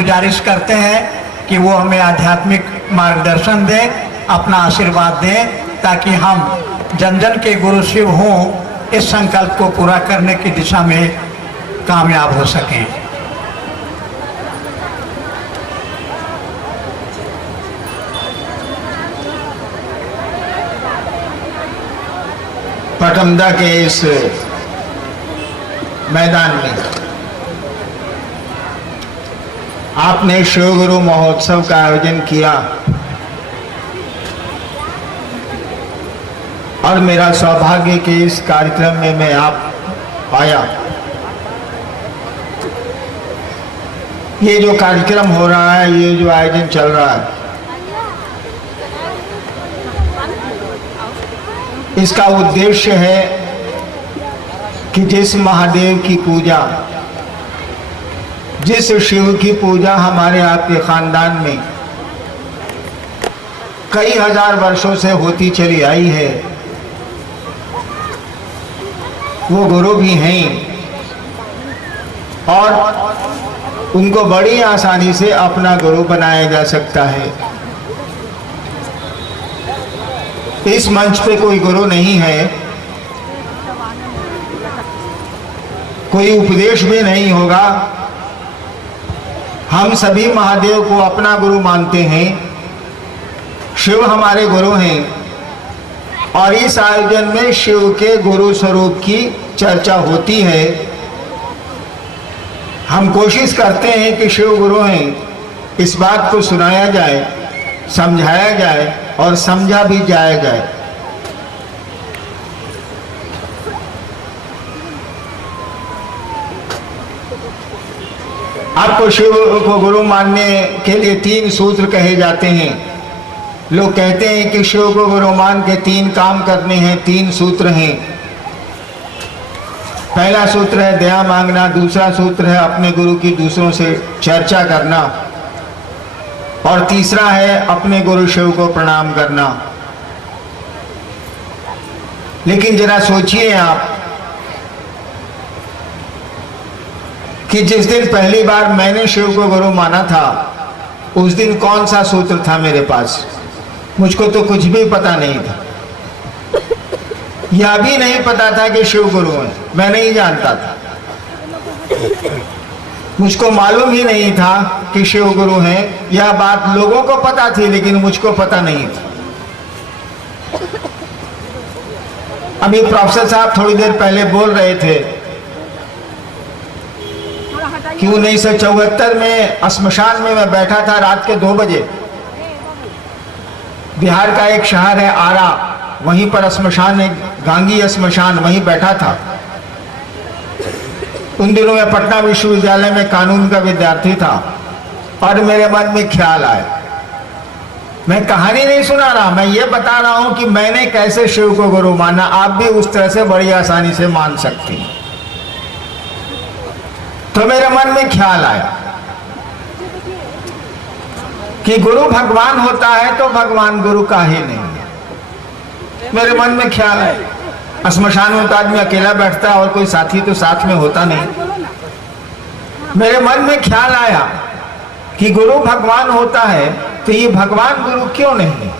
गुजारिश करते हैं कि वो हमें आध्यात्मिक मार्गदर्शन दें, अपना आशीर्वाद दें, ताकि हम जन जन के गुरु शिव हों, इस संकल्प को पूरा करने की दिशा में कामयाब हो सकें। पटमदा के इस मैदान में आपने शिव गुरु महोत्सव का आयोजन किया और मेरा सौभाग्य कि इस कार्यक्रम में मैं आप आया। ये जो कार्यक्रम हो रहा है, ये जो आयोजन चल रहा है, इसका उद्देश्य है कि जिस महादेव की पूजा, जिस शिव की पूजा हमारे आपके खानदान में कई हजार वर्षों से होती चली आई है, वो गुरु भी हैं और उनको बड़ी आसानी से अपना गुरु बनाया जा सकता है। इस मंच पे कोई गुरु नहीं है, कोई उपदेश भी नहीं होगा। हम सभी महादेव को अपना गुरु मानते हैं, शिव हमारे गुरु हैं और इस आयोजन में शिव के गुरु स्वरूप की चर्चा होती है। हम कोशिश करते हैं कि शिव गुरु हैं, इस बात को सुनाया जाए, समझाया जाए और समझा भी जाएगा। आपको शिव को गुरु मानने के लिए 3 सूत्र कहे जाते हैं। लोग कहते हैं कि शिव को गुरु मान के 3 काम करने हैं, 3 सूत्र हैं। पहला सूत्र है दया मांगना, दूसरा सूत्र है अपने गुरु की दूसरों से चर्चा करना और तीसरा है अपने गुरु शिव को प्रणाम करना। लेकिन जरा सोचिए आप कि जिस दिन पहली बार मैंने शिव को गुरु माना था, उस दिन कौन सा सूत्र था मेरे पास? मुझको तो कुछ भी पता नहीं था। यह भी नहीं पता था कि शिव गुरु है, मैं नहीं जानता था। मुझको मालूम ही नहीं था कि शिव गुरु हैं। यह बात लोगों को पता थी लेकिन मुझको पता नहीं था। अभी प्रोफेसर साहब थोड़ी देर पहले बोल रहे थे कि 1974 में श्मशान में मैं बैठा था रात के 2 बजे। बिहार का एक शहर है आरा, वहीं पर श्मशान है, गांगी श्मशान, वहीं बैठा था। उन दिनों में पटना विश्वविद्यालय में कानून का विद्यार्थी था और मेरे मन में ख्याल आया। मैं कहानी नहीं सुना रहा, मैं ये बता रहा हूं कि मैंने कैसे शिव को गुरु माना। आप भी उस तरह से बड़ी आसानी से मान सकती हैं। तो मेरे मन में ख्याल आया कि गुरु भगवान होता है तो भगवान गुरु काहे नहीं। मेरे मन में ख्याल आया, श्मशान में तो आदमी अकेला बैठता है और कोई साथी तो साथ में होता नहीं। मेरे मन में ख्याल आया कि गुरु भगवान होता है तो ये भगवान गुरु क्यों नहीं?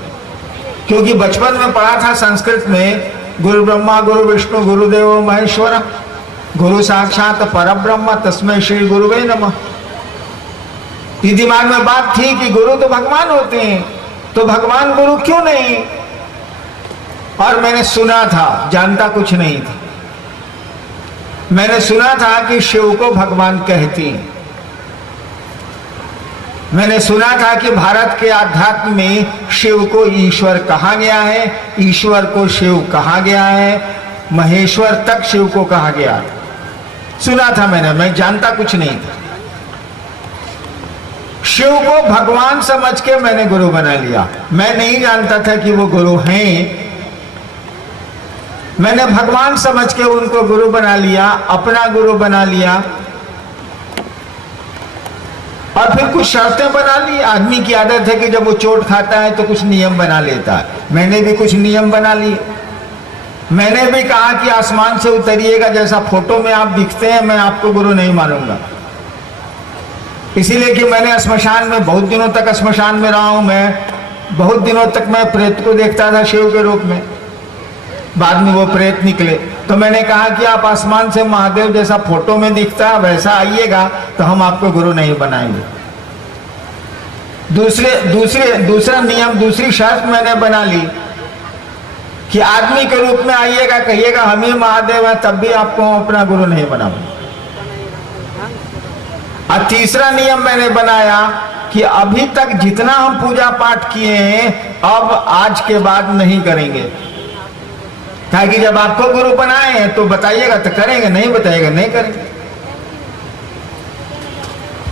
क्योंकि बचपन में पढ़ा था संस्कृत में, गुरु ब्रह्मा गुरु विष्णु गुरुदेव महेश्वर, गुरु साक्षात परब्रह्म तस्मै श्री गुरुवे नमः। ये दिमाग में बात थी कि गुरु तो भगवान होते हैं, तो भगवान गुरु क्यों नहीं? और मैंने सुना था, जानता कुछ नहीं था, मैंने सुना था कि शिव को भगवान कहती हैं। मैंने सुना था कि भारत के आध्यात्म में शिव को ईश्वर कहा गया है, ईश्वर को शिव कहा गया है, महेश्वर तक शिव को कहा गया है। सुना था मैंने, मैं जानता कुछ नहीं था। शिव को भगवान समझ के मैंने गुरु बना लिया। मैं नहीं जानता था कि वो गुरु हैं। मैंने भगवान समझ के उनको गुरु बना लिया, अपना गुरु बना लिया और फिर कुछ शर्तें बना ली। आदमी की आदत है कि जब वो चोट खाता है तो कुछ नियम बना लेता है। मैंने भी कुछ नियम बना लिए। मैंने भी कहा कि आसमान से उतरिएगा, जैसा फोटो में आप दिखते हैं मैं आपको गुरु नहीं मानूंगा। इसीलिए कि मैंने श्मशान में बहुत दिनों तक श्मशान में रहा हूं। मैं बहुत दिनों तक मैं प्रेत को देखता था शिव के रूप में, बाद में वो प्रेत निकले। तो मैंने कहा कि आप आसमान से महादेव जैसा फोटो में दिखता है वैसा आइएगा तो हम आपको गुरु नहीं बनाएंगे। दूसरा नियम, दूसरी शर्त मैंने बना ली कि आदमी के रूप में आइएगा, कहिएगा हम ही महादेव हैं, तब भी आपको अपना गुरु नहीं बनाऊंगा। और तीसरा नियम मैंने बनाया कि अभी तक जितना हम पूजा पाठ किए हैं अब आज के बाद नहीं करेंगे, ताकि जब आपको गुरु बनाए हैं तो बताइएगा तो करेंगे, नहीं बताइएगा नहीं करेंगे।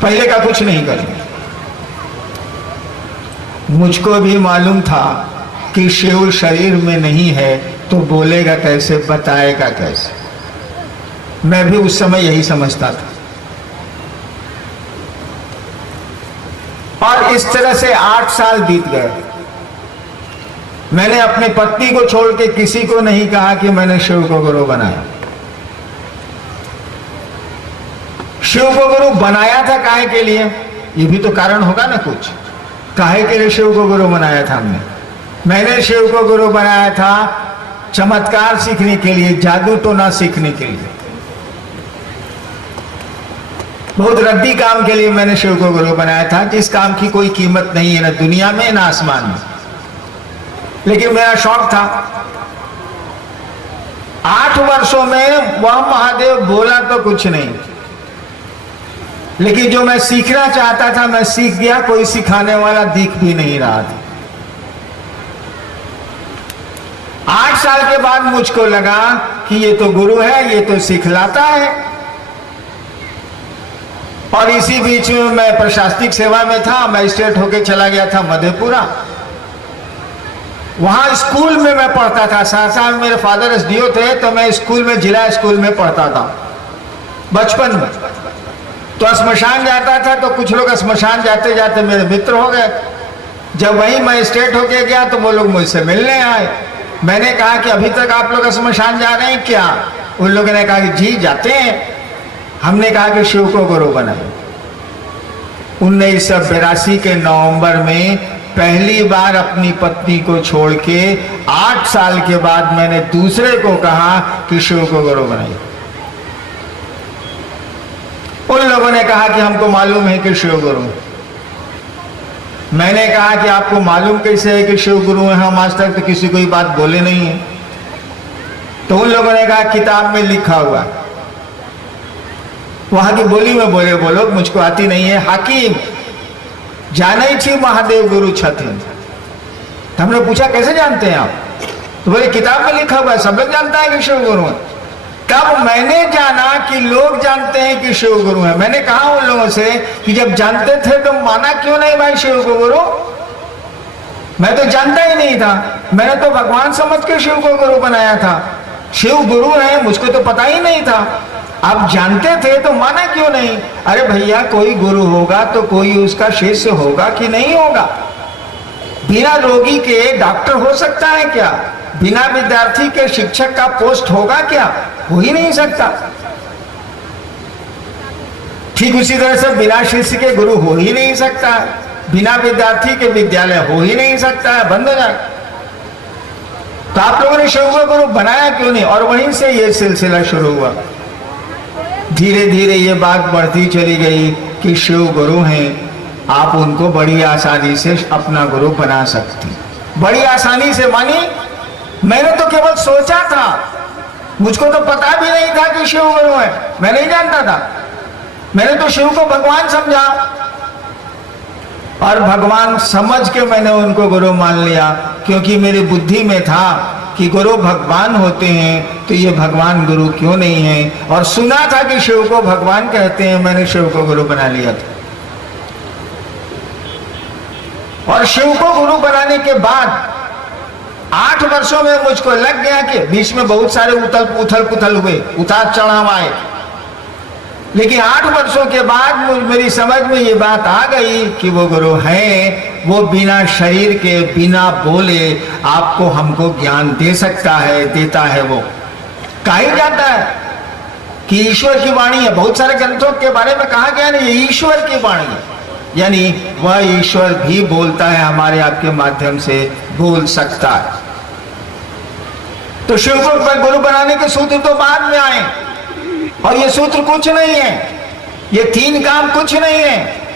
पहले का कुछ नहीं करेंगे। मुझको भी मालूम था कि शिव शरीर में नहीं है तो बोलेगा कैसे, बताएगा कैसे। मैं भी उस समय यही समझता था। और इस तरह से 8 साल बीत गए। मैंने अपनी पत्नी को छोड़ के किसी को नहीं कहा कि मैंने शिव को गुरु बनाया। शिव को गुरु बनाया था काहे के लिए, ये भी तो कारण होगा ना कुछ। काहे के लिए शिव को गुरु बनाया था हमने? मैंने शिव को गुरु बनाया था चमत्कार सीखने के लिए, जादू टोना सीखने के लिए, बहुत रद्दी काम के लिए मैंने शिव को गुरु बनाया था, जिस काम की कोई कीमत नहीं है ना दुनिया में ना आसमान में। लेकिन मेरा शौक था। 8 वर्षों में वह महादेव बोला तो कुछ नहीं, लेकिन जो मैं सीखना चाहता था मैं सीख गया। कोई सिखाने वाला दिख भी नहीं रहा था। 8 साल के बाद मुझको लगा कि ये तो गुरु है, ये तो सिखलाता है। और इसी बीच में मैं प्रशासनिक सेवा में था, मजिस्ट्रेट होके चला गया था मधेपुरा। वहां स्कूल में मैं पढ़ता था। सहरसा में मेरे फादर एसडीओ थे, तो मैं स्कूल में, जिला स्कूल में पढ़ता था बचपन में। तो स्मशान जाता था तो कुछ लोग स्मशान जाते जाते मेरे मित्र हो गए। जब वही मजिस्ट्रेट होके गया तो वो लोग मुझसे मिलने आए। मैंने कहा कि अभी तक आप लोग स्मशान जा रहे हैं क्या? उन लोगों ने कहा कि जी जाते हैं। हमने कहा कि शिव को गुरु बनाए। 1982 के नवंबर में पहली बार अपनी पत्नी को छोड़ के 8 साल के बाद मैंने दूसरे को कहा कि शिव को गुरु बनाए। उन लोगों ने कहा कि हमको मालूम है कि शिव गुरु। मैंने कहा कि आपको मालूम कैसे है कि शिव गुरु है? हम आज तक तो किसी को ये बात बोले नहीं है। तो उन लोगों ने कहा किताब में लिखा हुआ। वहां की बोली में बोले वो लोग, मुझको आती नहीं है। हाकिम जाने छी महादेव गुरु छथिन। तो हमने पूछा कैसे जानते हैं आप? तो बोले किताब में लिखा हुआ है, सब लोग जानता है कि शिव गुरु है। तब मैंने जाना कि लोग जानते हैं कि शिव गुरु है। मैंने कहा उन लोगों से कि जब जानते थे तो माना क्यों नहीं भाई शिव को गुरु? मैं तो जानता ही नहीं था। मैंने तो भगवान समझ के शिव को गुरु बनाया था। शिव गुरु है मुझको तो पता ही नहीं था। आप जानते थे तो माना क्यों नहीं? अरे भैया कोई गुरु होगा तो कोई उसका शिष्य होगा कि नहीं होगा? बिना रोगी के डॉक्टर हो सकता है क्या? बिना विद्यार्थी के शिक्षक का पोस्ट होगा क्या? हो ही नहीं सकता। ठीक उसी तरह से बिना शिष्य के गुरु हो ही नहीं सकता है। बिना विद्यार्थी के विद्यालय हो ही नहीं सकता है, बंद हो जाए। तो आप लोगों ने शिव को गुरु बनाया क्यों नहीं? और वहीं से ये सिलसिला शुरू हुआ। धीरे धीरे ये बात बढ़ती चली गई कि शिव गुरु हैं, आप उनको बड़ी आसानी से अपना गुरु बना सकती। बड़ी आसानी से मानी, मैंने तो केवल सोचा था, मुझको तो पता भी नहीं था कि शिव गुरु है। मैं नहीं जानता था। मैंने तो शिव को भगवान समझा और भगवान समझ के मैंने उनको गुरु मान लिया, क्योंकि मेरी बुद्धि में था कि गुरु भगवान होते हैं तो ये भगवान गुरु क्यों नहीं है। और सुना था कि शिव को भगवान कहते हैं, मैंने शिव को गुरु बना लिया था। और शिव को गुरु बनाने के बाद 8 वर्षों में मुझको लग गया कि बीच में बहुत सारे उथल पुथल हुए, उतार चढ़ाव आए, लेकिन 8 वर्षों के बाद मेरी समझ में ये बात आ गई कि वो गुरु है। वो बिना शरीर के, बिना बोले आपको हमको ज्ञान दे सकता है, देता है। वो कहीं जाता है कि ईश्वर की वाणी है। बहुत सारे ग्रंथों के बारे में कहा गया नहीं, ये ईश्वर की वाणी है, यानी वह ईश्वर भी बोलता है, हमारे आपके माध्यम से बोल सकता है। तो शिव को गुरु बनाने के सूत्र तो बाद में आए, और ये सूत्र कुछ नहीं है, ये 3 काम कुछ नहीं है।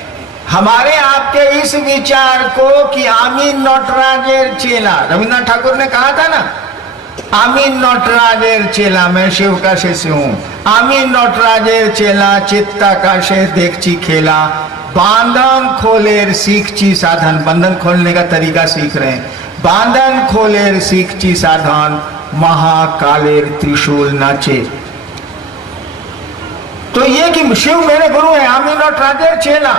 हमारे आपके इस विचार को कि आमीन नटराजेर चेला, रविन्द्रनाथ ठाकुर ने कहा था ना, आमीन नटराजेर चेला, मैं शिव का शिष्य हूं। आमीन नटराजेर चेला, चित्ता का शेष देखची खेला, बांधन खोलेर सीखची साधन, बंधन खोलने का तरीका सीख रहे हैं। बांधन खोलेर सीखची साधन, महाकालेर त्रिशूल नाचे। तो ये कि शिव मेरे गुरु है, आमीन नटराजेर चेला,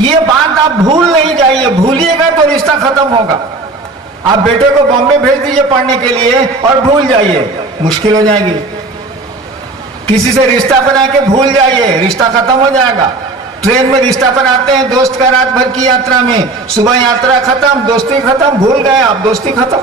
ये बात आप भूल नहीं जाइए। भूलिएगा तो रिश्ता खत्म होगा। आप बेटे को बॉम्बे भेज दीजिए पढ़ने के लिए और भूल जाइए, मुश्किल हो जाएगी। किसी से रिश्ता बना के भूल जाइए, रिश्ता खत्म हो जाएगा। ट्रेन में रिश्ता बनाते हैं दोस्त का, रात भर की यात्रा में, सुबह यात्रा खत्म, दोस्ती खत्म, भूल गए आप, दोस्ती खत्म।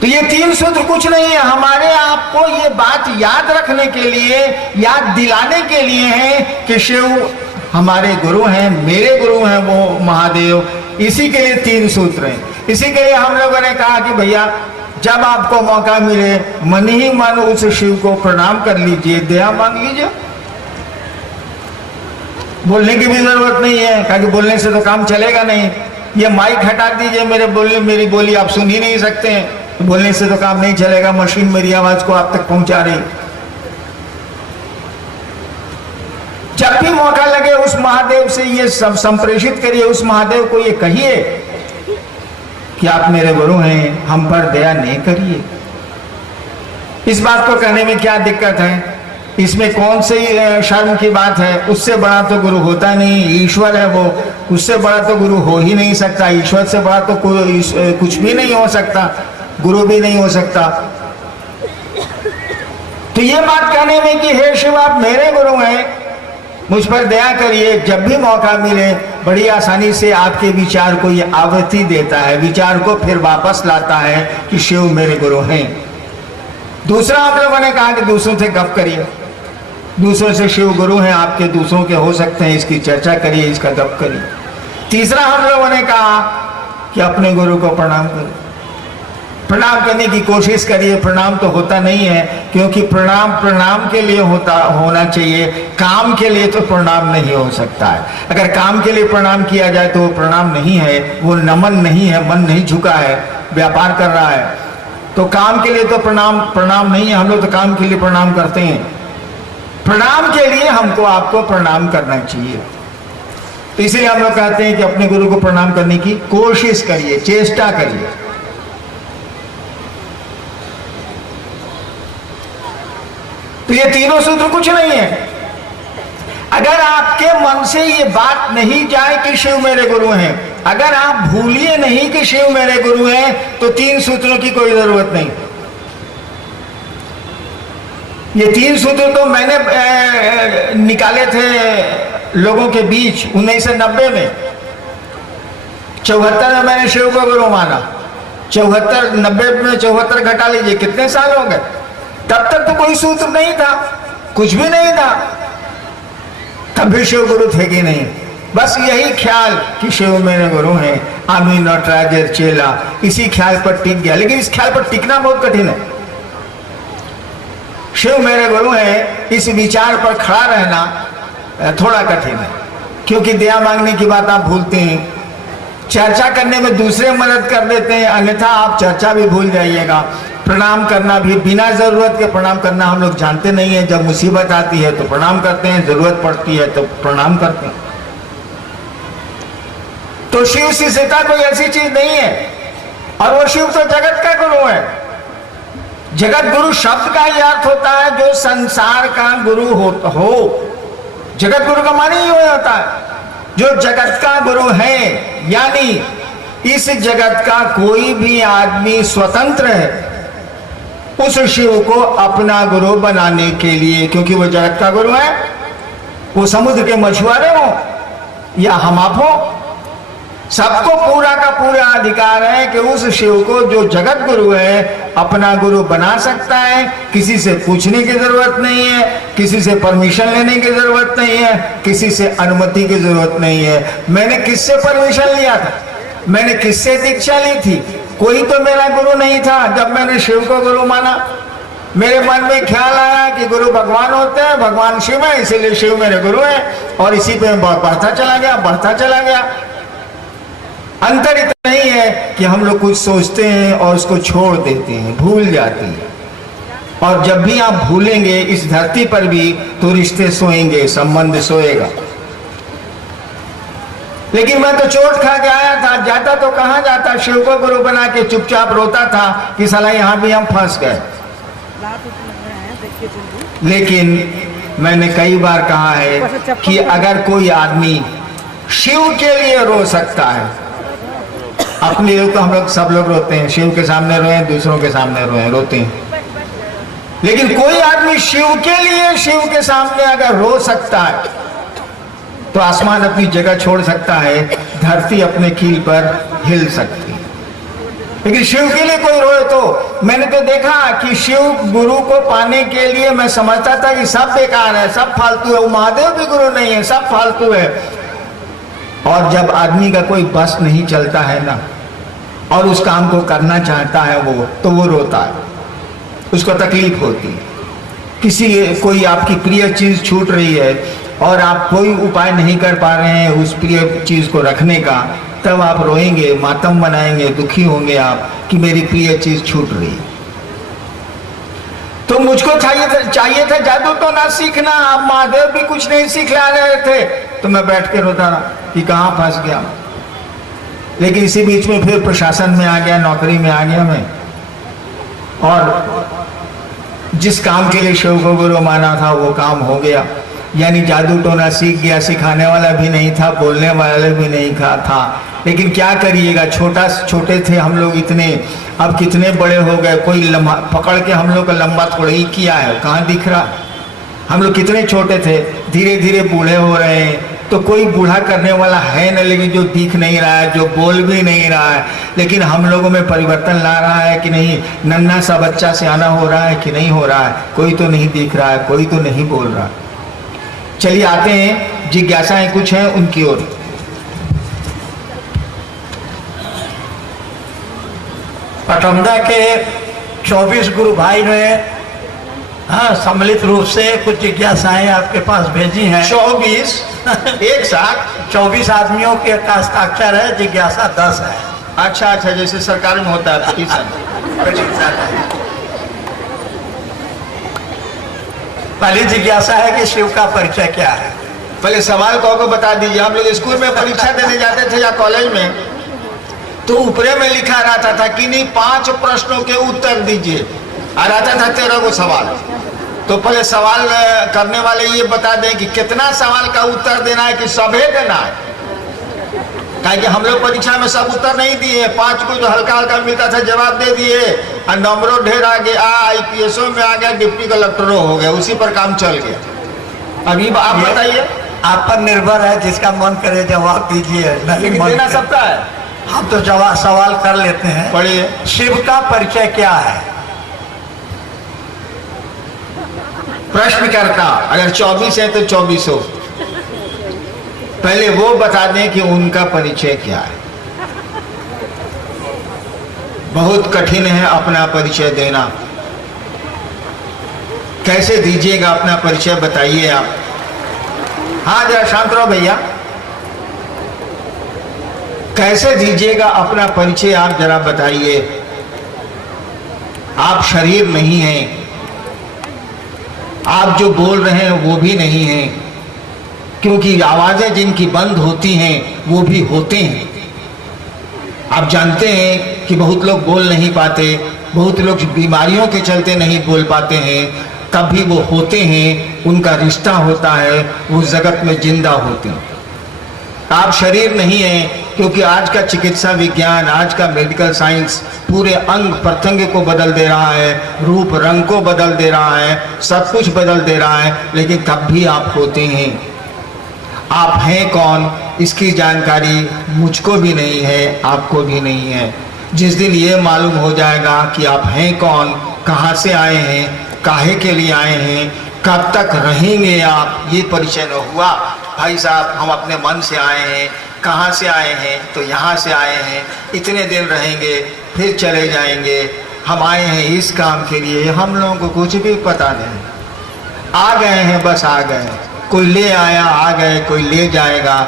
तो ये 3 सूत्र कुछ नहीं है, हमारे आपको ये बात याद रखने के लिए, याद दिलाने के लिए है कि शिव हमारे गुरु हैं, मेरे गुरु हैं वो महादेव। इसी के लिए 3 सूत्र हैं। इसी के लिए हम लोगों ने कहा कि भैया जब आपको मौका मिले, मन ही मन उस शिव को प्रणाम कर लीजिए, दया मांग लीजिए। बोलने की भी जरूरत नहीं है, क्योंकि बोलने से तो काम चलेगा नहीं। ये माइक हटा दीजिए, मेरी बोली आप सुन ही नहीं सकते हैं, बोलने से तो काम नहीं चलेगा। मशीन मेरी आवाज को आप तक पहुंचा रही। जब भी मौका लगे उस महादेव से ये सब संप्रेषित करिए, उस महादेव को ये कहिए कि आप मेरे गुरु हैं, हम पर दया नहीं करिए। इस बात को कहने में क्या दिक्कत है? इसमें कौन सी शर्म की बात है? उससे बड़ा तो गुरु होता नहीं, ईश्वर है वो, उससे बड़ा तो गुरु हो ही नहीं सकता। ईश्वर से बड़ा तो कुछ भी नहीं हो सकता, गुरु भी नहीं हो सकता। तो ये बात कहने में कि हे शिव आप मेरे गुरु हैं, मुझ पर दया करिए, जब भी मौका मिले बड़ी आसानी से आपके विचार को ये आवृत्ति देता है, विचार को फिर वापस लाता है कि शिव मेरे गुरु हैं। दूसरा आप लोगों ने कहा कि दूसरों से गप करिए, दूसरों से शिव गुरु हैं आपके, दूसरों के हो सकते हैं, इसकी चर्चा करिए, इसका गप करिए। तीसरा हम लोगों ने कहा कि अपने गुरु को प्रणाम करिए, प्रणाम करने की कोशिश करिए। प्रणाम तो होता नहीं है, क्योंकि प्रणाम के लिए होना चाहिए, काम के लिए तो प्रणाम नहीं हो सकता है। अगर काम के लिए प्रणाम किया जाए तो वो प्रणाम नहीं है, वो नमन नहीं है, मन नहीं झुका है, व्यापार कर रहा है। तो काम के लिए तो प्रणाम नहीं है, हम लोग तो काम के लिए प्रणाम करते हैं। प्रणाम के लिए हमको आपको प्रणाम करना चाहिए। तो इसलिए हम लोग कहते हैं कि अपने गुरु को प्रणाम करने की कोशिश करिए, चेष्टा करिए। तो ये 3 सूत्र कुछ नहीं है। अगर आपके मन से ये बात नहीं जाए कि शिव मेरे गुरु हैं, अगर आप भूलिए नहीं कि शिव मेरे गुरु हैं, तो 3 सूत्रों की कोई जरूरत नहीं। ये 3 सूत्र तो मैंने निकाले थे लोगों के बीच 1990 में। 74 में मैंने शिव को गुरु माना, 74 90 में 74 घटा लीजिए, कितने साल हो गए। तब तक तो कोई सूत्र नहीं था, कुछ भी नहीं था, तब भी शिव गुरु थे कि नहीं। बस यही ख्याल कि शिव मेरे गुरु हैं, आमीन नटराजेर चेला, इसी ख्याल पर टिक गया। लेकिन इस ख्याल पर टिकना बहुत कठिन है। शिव मेरे गुरु हैं, इस विचार पर खड़ा रहना थोड़ा कठिन है, क्योंकि दया मांगने की बात आप भूलते हैं, चर्चा करने में दूसरे मदद कर देते हैं, अन्यथा आप चर्चा भी भूल जाइएगा। प्रणाम करना भी बिना जरूरत के प्रणाम करना हम लोग जानते नहीं है। जब मुसीबत आती है तो प्रणाम करते हैं, जरूरत पड़ती है तो प्रणाम करते हैं। तो शिव शिष्यता कोई ऐसी चीज नहीं है, और वो शिव तो जगत का गुरु है। जगत गुरु शब्द का ही अर्थ होता है जो संसार का गुरु हो। जगत गुरु का मानी ही होता है जो जगत का गुरु है, यानी इस जगत का कोई भी आदमी स्वतंत्र है उस शिव को अपना गुरु बनाने के लिए, क्योंकि वो जगत का गुरु है। वो समुद्र के मछुआरे हो या हम आप हो, सबको पूरा का पूरा अधिकार है कि उस शिव को जो जगत गुरु है अपना गुरु बना सकता है। किसी से पूछने की जरूरत नहीं है, किसी से परमिशन लेने की जरूरत नहीं है, किसी से अनुमति की जरूरत नहीं है। मैंने किससे परमिशन लिया था, मैंने किससे दीक्षा ली थी? कोई तो मेरा गुरु नहीं था। जब मैंने शिव को गुरु माना, मेरे मन में ख्याल आया कि गुरु भगवान होते हैं, भगवान शिव है, इसीलिए शिव मेरे गुरु है, और इसी पे बढ़ता चला गया। अंतर इतना नहीं है कि हम लोग कुछ सोचते हैं और उसको छोड़ देते हैं, भूल जाते हैं। और जब भी आप भूलेंगे इस धरती पर भी तो रिश्ते सोएंगे, संबंध सोएगा। लेकिन मैं तो चोट खा के आया था, जाता तो कहां जाता, शिव को गुरु बना के चुपचाप रोता था कि साला यहां भी हम फंस गए। लेकिन मैंने कई बार कहा है कि अगर कोई आदमी शिव के लिए रो सकता है, अपने लिए तो हम लोग सब लोग रोते हैं, शिव के सामने रोए, दूसरों के सामने रोए, रोते हैं। लेकिन कोई आदमी शिव के लिए, शिव के सामने अगर रो सकता है तो आसमान अपनी जगह छोड़ सकता है, धरती अपने कील पर हिल सकती है। लेकिन शिव के लिए कोई रोए तो मैंने तो देखा कि शिव गुरु को पाने के लिए मैं समझता था कि सब बेकार है, सब फालतू है, वो महादेव भी गुरु नहीं है, सब फालतू है। और जब आदमी का कोई बस नहीं चलता है ना, और उस काम को करना चाहता है वो, तो वो रोता है, उसको तकलीफ होती है। कोई आपकी प्रिय चीज छूट रही है और आप कोई उपाय नहीं कर पा रहे हैं उस प्रिय चीज को रखने का, तब आप रोएंगे, मातम मनाएंगे, दुखी होंगे आप कि मेरी प्रिय चीज छूट रही है। तो मुझको चाहिए था जादू तो ना सीखना, अब महादेव भी कुछ नहीं सिखला रहे थे, तो मैं बैठ के रोता रहा कि कहां फंस गया। लेकिन इसी बीच में फिर प्रशासन में आ गया, नौकरी में आ गया मैं, और जिस काम के लिए शिव को गुरु माना था वो काम हो गया। यानी जादू टोना सीख गया, सिखाने वाला भी नहीं था, बोलने वाला भी नहीं था। लेकिन क्या करिएगा, छोटे थे हम लोग इतने, अब कितने बड़े हो गए, कोई पकड़ के हम लोग का लंबा थोड़ा ही किया है, कहाँ दिख रहा। हम लोग कितने छोटे थे, धीरे धीरे बूढ़े हो रहे हैं, तो कोई बूढ़ा करने वाला है न, लेकिन जो दिख नहीं रहा है, जो बोल भी नहीं रहा है। लेकिन हम लोगों में परिवर्तन ला रहा है कि नहीं, नन्हा सा बच्चा सियाना हो रहा है कि नहीं हो रहा है, कोई तो नहीं दिख रहा है, कोई तो नहीं बोल रहा। चलिए आते हैं, जिज्ञासाएं कुछ हैं उनकी ओर। पटौंदा के 24 गुरु भाई ने सम्मिलित रूप से कुछ जिज्ञासाएं आपके पास भेजी हैं। 24 एक साथ 24 आदमियों के हस्ताक्षर है, जिज्ञासा 10 है। अच्छा, जैसे सरकार में होता है पिटीशन। पहली जिज्ञासा है कि शिव का परिचय क्या है। पहले सवाल को बता दीजिए। हम लोग स्कूल में परीक्षा देने जाते थे या कॉलेज में, तो ऊपरे में लिखा रहता था कि नहीं 5 प्रश्नों के उत्तर दीजिए, और आता था 13 को सवाल। तो पहले सवाल करने वाले ये बता दें कि कितना सवाल का उत्तर देना है, कि सभी देना है। कि हम लोग परीक्षा में सब उत्तर नहीं दिए, 5 को जो हल्का हल्का मिलता था जवाब दे दिए, और नंबरों ढेर आ गया, IPSO में आ गया, डिप्टी कलेक्टरों हो गया, उसी पर काम चल गया। अभी आप बताइए। आप पर निर्भर है, जिसका मन करे जवाब दीजिए, नहीं देना सबका है। हम तो जवाब सवाल कर लेते हैं। पढ़िए। शिव का परिचय क्या है? प्रश्नकर्ता अगर 24 है तो 24 हो, पहले वो बता दें कि उनका परिचय क्या है। बहुत कठिन है अपना परिचय देना। कैसे दीजिएगा अपना परिचय, बताइए आप। हाँ, जरा शांत रहो भैया। कैसे दीजिएगा अपना परिचय, आप जरा बताइए। आप शरीर नहीं हैं, आप जो बोल रहे हैं वो भी नहीं हैं, क्योंकि आवाजें जिनकी बंद होती हैं वो भी होते हैं। आप जानते हैं कि बहुत लोग बोल नहीं पाते, बहुत लोग बीमारियों के चलते नहीं बोल पाते हैं, तब भी वो होते हैं, उनका रिश्ता होता है, वो जगत में जिंदा होते हैं। आप शरीर नहीं हैं, क्योंकि आज का चिकित्सा विज्ञान, आज का मेडिकल साइंस पूरे अंग प्रत्यंग को बदल दे रहा है, रूप रंग को बदल दे रहा है, सब कुछ बदल दे रहा है, लेकिन तब भी आप होते हैं। आप हैं कौन, इसकी जानकारी मुझको भी नहीं है, आपको भी नहीं है। जिस दिन ये मालूम हो जाएगा कि आप हैं कौन, कहाँ से आए हैं, काहे के लिए आए हैं, कब तक रहेंगे आप, ये परिचय न हुआ, भाई साहब हम अपने मन से आए हैं, कहाँ से आए हैं, तो यहाँ से आए हैं, इतने दिन रहेंगे फिर चले जाएंगे, हम आए हैं इस काम के लिए, हम लोगों को कुछ भी पता नहीं। आ गए हैं, बस आ गए, कोई ले आया आ गए, कोई ले जाएगा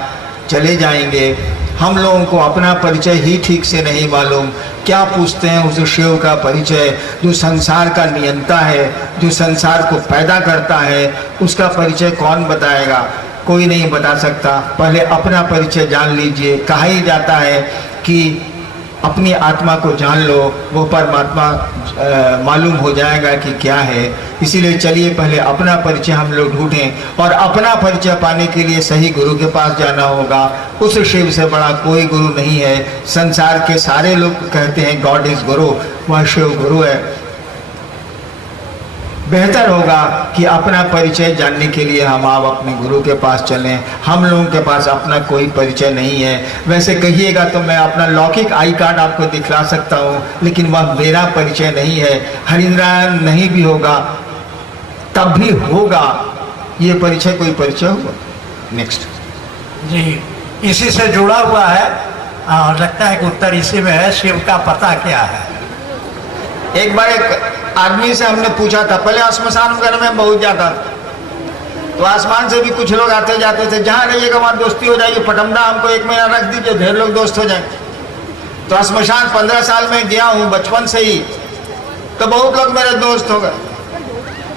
चले जाएंगे। हम लोगों को अपना परिचय ही ठीक से नहीं मालूम। क्या पूछते हैं उस शिव का परिचय जो संसार का नियंता है, जो संसार को पैदा करता है, उसका परिचय कौन बताएगा? कोई नहीं बता सकता। पहले अपना परिचय जान लीजिए। कहा ही जाता है कि अपनी आत्मा को जान लो, वो परमात्मा मालूम हो जाएगा कि क्या है। इसीलिए चलिए पहले अपना परिचय हम लोग ढूंढें, और अपना परिचय पाने के लिए सही गुरु के पास जाना होगा। उस शिव से बड़ा कोई गुरु नहीं है। संसार के सारे लोग कहते हैं गॉड इज गुरु, वह शिव गुरु है। बेहतर होगा कि अपना परिचय जानने के लिए हम आप अपने गुरु के पास चलें। हम लोगों के पास अपना कोई परिचय नहीं है। वैसे कहिएगा तो मैं अपना लौकिक आई कार्ड आपको दिखला सकता हूँ, लेकिन वह मेरा परिचय नहीं है। हरिंद्रायण नहीं भी होगा तब भी होगा, ये परिचय कोई परिचय होगा। नेक्स्ट जी, इसी से जुड़ा हुआ है, लगता है कि उत्तर इसी में है, शिव का पता क्या है। एक बार एक आदमी से हमने पूछा था, पहले श्मशान वगैरह में बहुत जाता था, तो आसमान से भी कुछ लोग आते जाते थे, जहाँ रहिएगा वहाँ दोस्ती हो जाएगी, पटमदा हमको 1 महीना रख दीजिए, ढेर लोग दोस्त हो जाएंगे। तो श्मशान 15 साल में गया हूँ बचपन से ही, तो बहुत लोग मेरे दोस्त हो गए,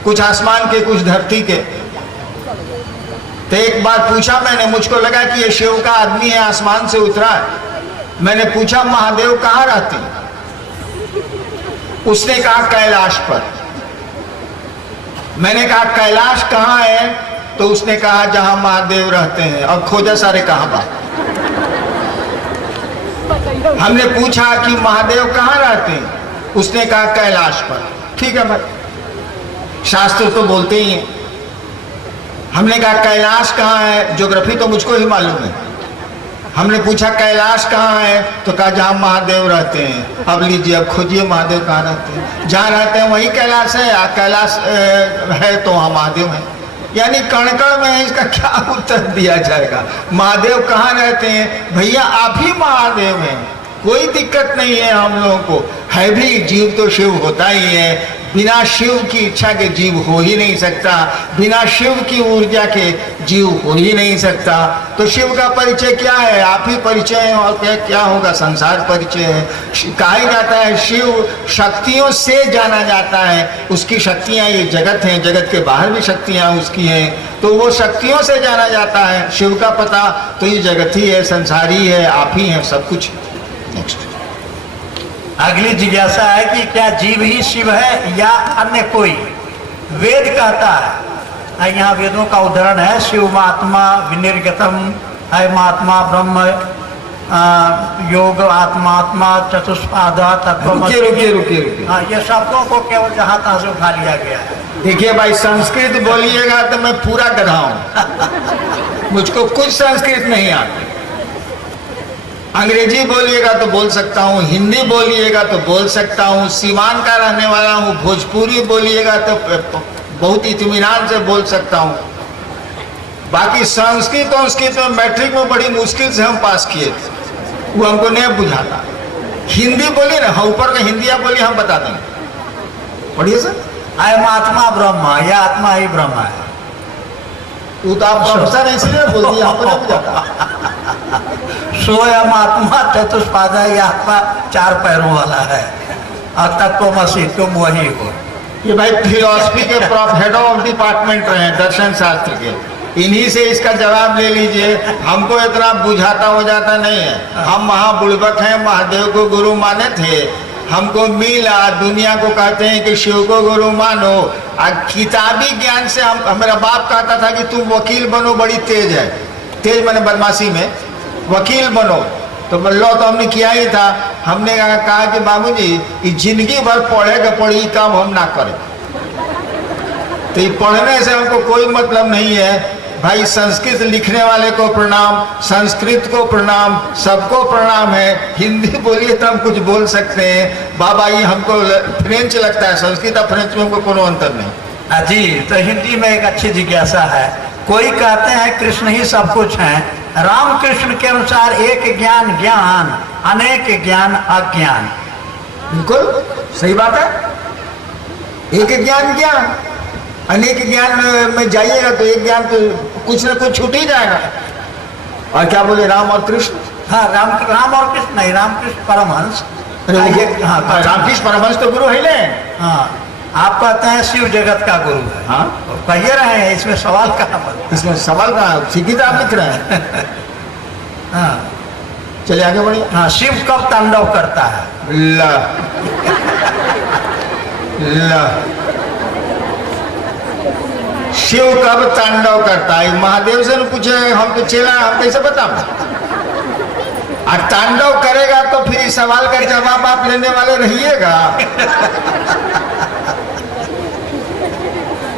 कुछ आसमान के कुछ धरती के। तो एक बार पूछा मैंने, मुझको लगा कि ये शिव का आदमी है, आसमान से उतरा है। मैंने पूछा महादेव कहाँ रहते हैं? उसने कहा कैलाश पर। मैंने कहा कैलाश कहाँ है? तो उसने कहा जहां महादेव रहते हैं। और खोजा सारे कहाँ बात। हमने पूछा कि महादेव कहाँ रहते हैं? उसने कहा कैलाश पर। ठीक है भाई, शास्त्र तो बोलते ही हैं। हमने कहा कैलाश कहाँ है? ज्योग्राफी तो मुझको ही मालूम है। हमने पूछा कैलाश कहाँ है? तो कहा जहाँ महादेव रहते हैं। अब लीजिए, अब खोजिए महादेव कहाँ रहते हैं। जहाँ रहते हैं वही कैलाश है, कैलाश है तो वहाँ महादेव है। यानी कण कण में है, इसका क्या उत्तर दिया जाएगा? महादेव कहाँ रहते हैं? भैया आप ही महादेव हैं, कोई दिक्कत नहीं है हम लोगों को। है भी, जीव तो शिव होता ही है। बिना शिव की इच्छा के जीव हो ही नहीं सकता, बिना शिव की ऊर्जा के जीव हो ही नहीं सकता। तो शिव का परिचय क्या है? आप ही परिचय है, और क्या होगा? संसार परिचय है। कहा जाता है शिव शक्तियों से जाना जाता है, उसकी शक्तियां ये जगत हैं, जगत के बाहर भी शक्तियां उसकी हैं, तो वो शक्तियों से जाना जाता है। शिव का पता तो ये जगत ही है, संसार ही है, आप ही हैं, सब कुछ। नेक्स्ट अगली जिज्ञासा है कि क्या जीव ही शिव है या अन्य कोई? वेद कहता है, यहाँ वेदों का उदाहरण है, शिव महात्मा विनिर्गतम है, महात्मा ब्रह्म योग आत्मात्मा चतुष्पादा तत्व। रुकिए। हाँ, ये शब्दों को केवल जहाँ तहाँ से उठा लिया गया है। देखिए भाई, संस्कृत बोलिएगा तो मैं पूरा गधा हूँ, मुझको कुछ संस्कृत नहीं आती। अंग्रेजी बोलिएगा तो बोल सकता हूँ, हिंदी बोलिएगा तो बोल सकता हूँ, सीमान का रहने वाला हूँ, भोजपुरी बोलिएगा तो बहुत इत्मीनान से बोल सकता हूँ। बाकी संस्कृत और संस्कृत में मैट्रिक में बड़ी मुश्किल से हम पास किए थे, वो हमको नहीं बुझाता। हिंदी बोलिए ना, हाँ ऊपर का हिंदी आप बोलिए, हम बता देंगे। पढ़िए सर। अयम आत्मा ब्रह्म, यह आत्मा ही ब्रह्म है। वो तो आप प्रोफेसर इसलिए बोल दिए, हमको नहीं बुझाता। स्वयं आत्मा चतुष्पादा, यह आत्मा 4 पैरों वाला है, और तत्वमसि, तुम वही हो। ये भाई फिलोसफी के हेड ऑफ डिपार्टमेंट रहे हैं, दर्शन शास्त्र के, इन्हीं से इसका जवाब ले लीजिए। हमको इतना बुझाता हो जाता नहीं है। हम महाबुड़बक हैं, महादेव को गुरु माने थे, हमको मिला, दुनिया को कहते हैं कि शिव को गुरु मानो। किताबी ज्ञान से मेरा बाप कहता था कि तुम वकील बनो, बड़ी तेज है, तेज मैंने बदमाशी में, वकील बनो। तो लो तो हमने किया ही था। हमने कहा कि बाबूजी जिंदगी भर पढ़ेगा, पढ़ी काम हम ना करें, तो ये पढ़ने से हमको कोई मतलब नहीं है। भाई संस्कृत लिखने वाले को प्रणाम, संस्कृत को प्रणाम, सबको प्रणाम है। हिंदी बोलिए तो हम कुछ बोल सकते हैं। बाबा ये हमको फ्रेंच लगता है, संस्कृत और फ्रेंच में हमको कोनो अंतर नहीं। जी, तो हिंदी में एक अच्छी जिज्ञासा है। कोई कहते हैं कृष्ण ही सब कुछ है। रामकृष्ण के अनुसार एक ज्ञान ज्ञान, अनेक ज्ञान अज्ञान। बिल्कुल सही बात है। एक ज्ञान ज्ञान, अनेक ज्ञान में जाइएगा तो एक ज्ञान तो कुछ ना कुछ छूट ही जाएगा। और क्या बोले, राम और कृष्ण? हाँ, राम और कृष्ण नहीं, रामकृष्ण परमहंस। हाँ, रामकृष्ण परमहंस तो गुरु है ना। हाँ, आप कहते हैं शिव जगत का गुरु है। हाँ, कहिए रहे हैं, इसमें सवाल कहाँ पर? इसमें सवाल कहाँ, सीधी तो आप लिख रहे हैं। हाँ, चलिए आगे बढ़िए। हाँ, शिव कब तांडव करता है? ला ला शिव कब तांडव करता है? महादेव से पूछे, हम तो चेला, हम कैसे बताओ? और तांडव करेगा तो फिर इस सवाल का जवाब आप लेने वाले रहिएगा।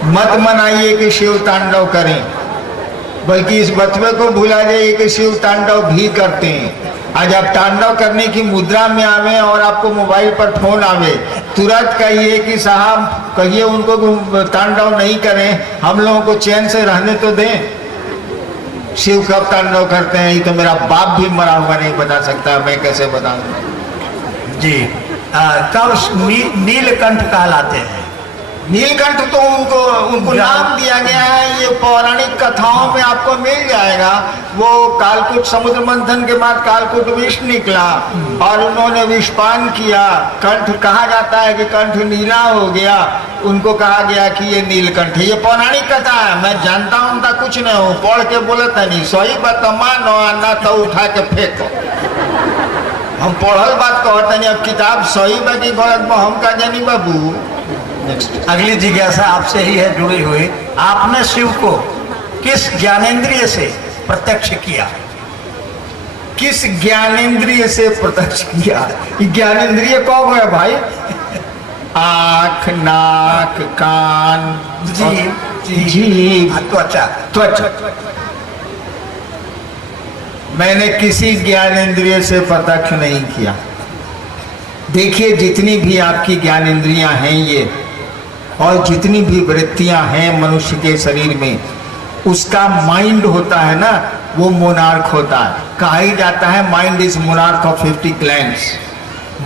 मत मनाइए कि शिव तांडव करें, बल्कि इस बतवे को भुला जाइए कि शिव तांडव भी करते हैं। आज आप तांडव करने की मुद्रा में आवे और आपको मोबाइल पर फोन आवे, तुरंत कहिए कि साहब, कहिए उनको तांडव नहीं करें, हम लोगों को चैन से रहने तो दें। शिव कब तांडव करते हैं ये तो मेरा बाप भी मरा हुआ नहीं बता सकता, मैं कैसे बताऊं? जी, कब नीलकंठ कहलाते हैं? नीलकंठ तो उनको नाम दिया गया है, ये पौराणिक कथाओं में आपको मिल जाएगा। वो कालकूट समुद्र मंथन के बाद कालकूट विष निकला और उन्होंने विषपान किया। कंठ कहा जाता है कि कंठ नीला हो गया, उनको कहा गया कि ये नीलकंठ। ये पौराणिक कथा है, मैं जानता हूँ उनका कुछ नहीं हूँ, पढ़ के बोले था नहीं, सही बात मानो ना तो उठा के फेंको। हम पढ़ल बात कहते नहीं, अब किताब सही बाकी गलत हम का जानी बाबू। अगली जिज्ञासा आपसे ही है जुड़ी हुई। आपने शिव को किस ज्ञानेंद्रिय से प्रत्यक्ष किया? किस ज्ञानेंद्रिय से प्रत्यक्ष किया? ज्ञानेंद्रिय कौन है भाई? आँख, नाक, कान, जीभ, त्वचा। मैंने किसी ज्ञानेंद्रिय से प्रत्यक्ष नहीं किया। देखिए, जितनी भी आपकी ज्ञानेंद्रियां हैं ये, और जितनी भी वृत्तियां हैं मनुष्य के शरीर में, उसका माइंड होता है ना, वो मोनार्क होता है। कहा ही जाता है mind is monarch of 50 glands.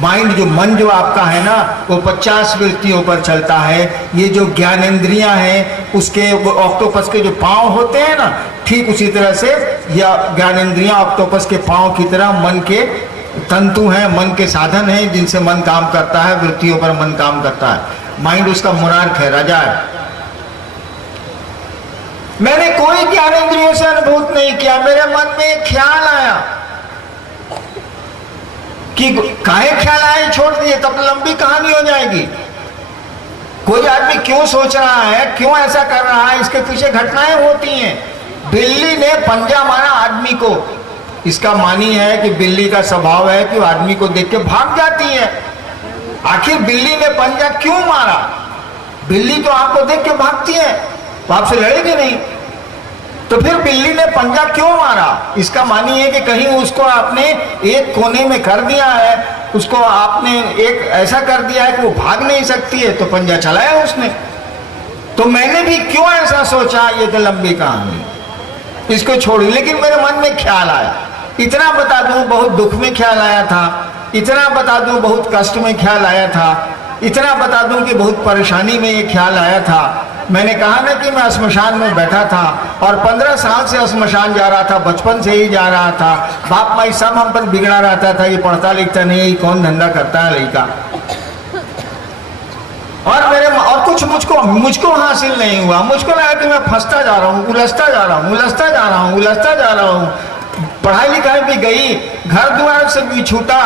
Mind जो मन जो आपका है ना, वो 50 वृत्तियों पर चलता है। ये जो ज्ञानेंद्रियां हैं, उसके वो ऑक्टोपस के जो पांव होते हैं ना, ठीक उसी तरह से यह ज्ञानेंद्रियां ऑक्टोपस के पांव की तरह मन के तंतु हैं, मन के साधन हैं, जिनसे मन काम करता है, वृत्तियों पर मन काम करता है। माइंड उसका मोनार्क है, राजा है। मैंने कोई ज्ञानेंद्रियों से अनुभूत नहीं किया। मेरे मन में एक ख्याल आया कि काहे ख्याल आया, छोड़ दिए, तब लंबी कहानी हो जाएगी। कोई आदमी क्यों सोच रहा है, क्यों ऐसा कर रहा है, इसके पीछे घटनाएं होती हैं। बिल्ली ने पंजा मारा आदमी को, इसका मानी है कि बिल्ली का स्वभाव है कि वो आदमी को देख के भाग जाती है। आखिर बिल्ली ने पंजा क्यों मारा? बिल्ली तो आपको देख के भागती है, तो आपसे लड़ेगी नहीं। तो फिर बिल्ली ने पंजा क्यों मारा? इसका मानी है कि कहीं उसको आपने एक कोने में कर दिया है, उसको आपने एक ऐसा कर दिया है कि वो भाग नहीं सकती है, तो पंजा चलाया उसने। तो मैंने भी क्यों ऐसा सोचा, ये तो लंबी कहानी, इसको छोड़ी। लेकिन मेरे मन में ख्याल आया। इतना बता दूं, बहुत दुख में ख्याल आया था। इतना बता दूं, बहुत कष्ट में ख्याल आया था। इतना बता दूं कि बहुत परेशानी में ये ख्याल आया था। मैंने कहा ना कि मैं श्मशान में बैठा था और 15 साल से श्मशान जा रहा था, बचपन से ही जा रहा था। बाप माई सब हम पर बिगड़ा रहता था, ये पढ़ता लिखता नहीं, कौन धंधा करता है लड़का। और कुछ मुझको हासिल नहीं हुआ। मुझको लगा कि मैं फंसता जा रहा हूँ, उलझता जा रहा हूँ। पढ़ाई लिखाई भी गई, घर द्वार से भी छूटा,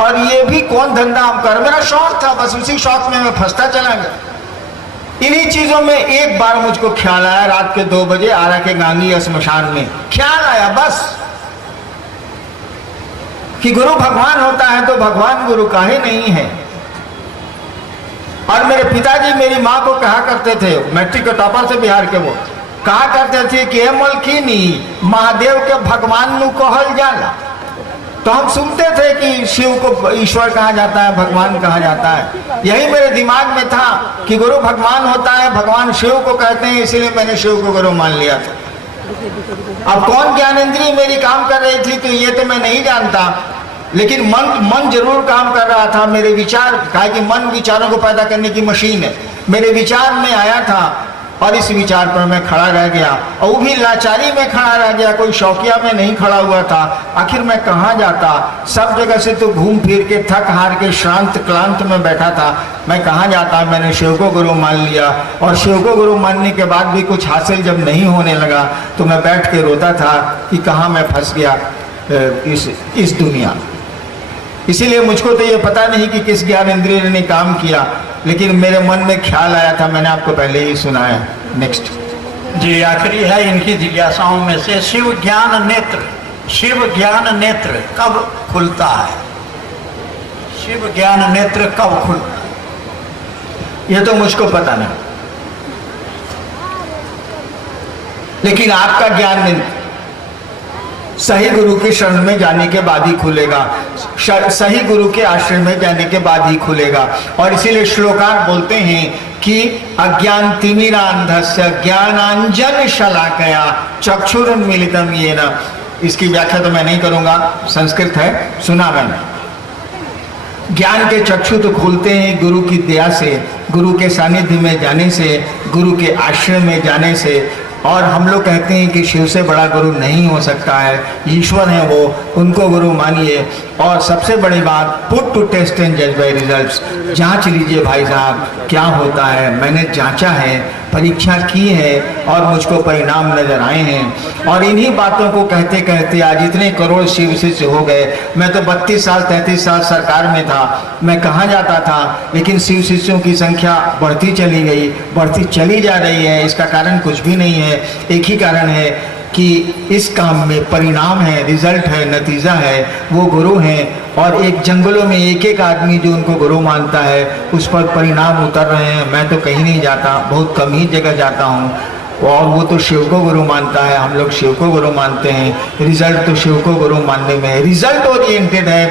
और ये भी कौन धंधा हम कर। मेरा शौक था, बस उसी शौक में मैं फंसता चला गया। इन्हीं चीजों में एक बार मुझको ख्याल आया, रात के 2 बजे आरा के गांगी श्मशान में ख्याल आया बस, कि गुरु भगवान होता है तो भगवान गुरु काहे नहीं है। और मेरे पिताजी मेरी माँ को कहा करते थे, मैट्रिक के टॉपर से बिहार के वो, कहा करते थे कि मलकिनी महादेव के भगवान नु कहल जाला। तो हम सुनते थे कि शिव को ईश्वर कहा जाता है, भगवान कहा जाता है। यही मेरे दिमाग में था कि गुरु भगवान होता है, भगवान शिव को कहते हैं, इसलिए मैंने शिव को गुरु मान लिया था। अब कौन ज्ञानेंद्रिय मेरी काम कर रही थी तो ये तो मैं नहीं जानता, लेकिन मन जरूर काम कर रहा था। मेरे विचार, कहा कि मन विचारों को पैदा करने की मशीन है, मेरे विचार में आया था और इस विचार पर मैं खड़ा रह गया, और वो भी लाचारी में खड़ा रह गया, कोई शौकिया में नहीं खड़ा हुआ था। आखिर मैं कहाँ जाता, सब जगह से तो घूम फिर के थक हार के शांत क्लांत में बैठा था, मैं कहाँ जाता। मैंने शिव को गुरु मान लिया, और शिव को गुरु मानने के बाद भी कुछ हासिल जब नहीं होने लगा तो मैं बैठ के रोता था कि कहाँ मैं फंस गया इस दुनिया। इसीलिए मुझको तो ये पता नहीं कि किस ज्ञान इंद्रिय ने काम किया, लेकिन मेरे मन में ख्याल आया था, मैंने आपको पहले ही सुनाया। नेक्स्ट जी, आखिरी है इनकी जिज्ञासाओं में से, शिव ज्ञान नेत्र कब खुलता है? शिव ज्ञान नेत्र कब खुलता है? ये तो मुझको पता नहीं, लेकिन आपका ज्ञान नेत्र सही गुरु के शरण में जाने के बाद ही खुलेगा, सही गुरु के आश्रय में जाने के बाद ही खुलेगा। और इसीलिए श्लोकार बोलते हैं कि अज्ञान तिमिरांधस्य ज्ञानांजन शलाकया चक्षुरुन्मीलितम येन। इसकी व्याख्या तो मैं नहीं करूंगा, संस्कृत है, सुना मैंने। ज्ञान के चक्षु तो खुलते हैं गुरु की दया से, गुरु के सानिध्य में जाने से, गुरु के आश्रय में जाने से। और हम लोग कहते हैं कि शिव से बड़ा गुरु नहीं हो सकता है, ईश्वर है वो, उनको गुरु मानिए। और सबसे बड़ी बात, पुट टू टेस्ट एंड जज बाय रिजल्ट्स। जांच लीजिए भाई साहब क्या होता है, मैंने जांचा है, परीक्षा की है और मुझको परिणाम नजर आए हैं। और इन्हीं बातों को कहते कहते आज इतने करोड़ शिव शिष्य हो गए। मैं तो 32 साल 33 साल सरकार में था, मैं कहाँ जाता था, लेकिन शिव शिष्यों की संख्या बढ़ती चली गई, बढ़ती चली जा रही है। इसका कारण कुछ भी नहीं है, एक ही कारण है कि इस काम में परिणाम है, रिजल्ट है, नतीजा है, वो गुरु हैं। और एक जंगलों में एक एक आदमी जो उनको गुरु मानता है उस पर परिणाम उतर रहे हैं। मैं तो कहीं नहीं जाता, बहुत कम ही जगह जाता हूँ, और वो तो शिव को गुरु मानता है, हम लोग शिव को गुरु मानते हैं। रिजल्ट तो शिव को गुरु मानने में है, रिजल्ट ओरिएंटेड है।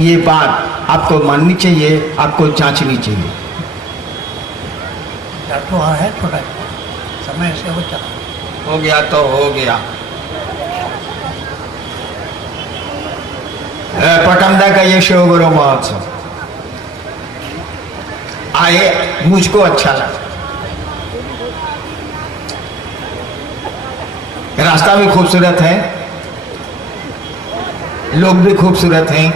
ये बात आपको माननी चाहिए, आपको जांचनी चाहिए। तो है थोड़ा समय से हो गया तो हो गया। पटमदा का ये शिव गुरु महोत्सव आए, मुझको अच्छा लगा। रास्ता भी खूबसूरत है, लोग भी खूबसूरत हैं।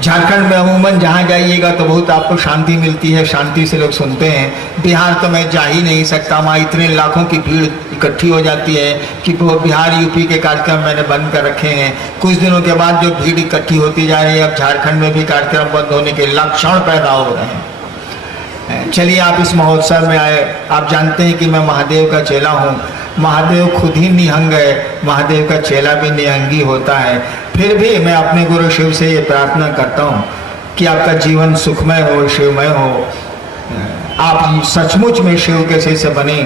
झारखंड में अमूमन जहाँ जाइएगा तो बहुत आपको शांति मिलती है, शांति से लोग सुनते हैं। बिहार तो मैं जा ही नहीं सकता, वहाँ इतने लाखों की भीड़ इकट्ठी हो जाती है कि वो बिहार यूपी के कार्यक्रम मैंने बंद कर रखे हैं। कुछ दिनों के बाद जो भीड़ इकट्ठी होती जा रही है, अब झारखंड में भी कार्यक्रम बंद होने के लक्षण पैदा हो रहे हैं। चलिए आप इस महोत्सव में आए। आप जानते हैं कि मैं महादेव का चेला हूँ, महादेव खुद ही निहंग है, महादेव का चेला भी निहंगी होता है। फिर भी मैं अपने गुरु शिव से ये प्रार्थना करता हूँ कि आपका जीवन सुखमय हो, शिवमय हो, आप सचमुच में शिव के शिष्य बने।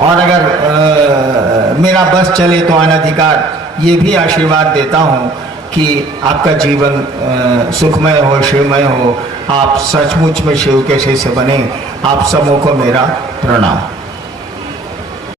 और अगर मेरा बस चले तो अनधिकार ये भी आशीर्वाद देता हूँ कि आपका जीवन सुखमय हो, शिवमय हो, आप सचमुच में शिव के शिष्य बने। आप सबों को मेरा प्रणाम।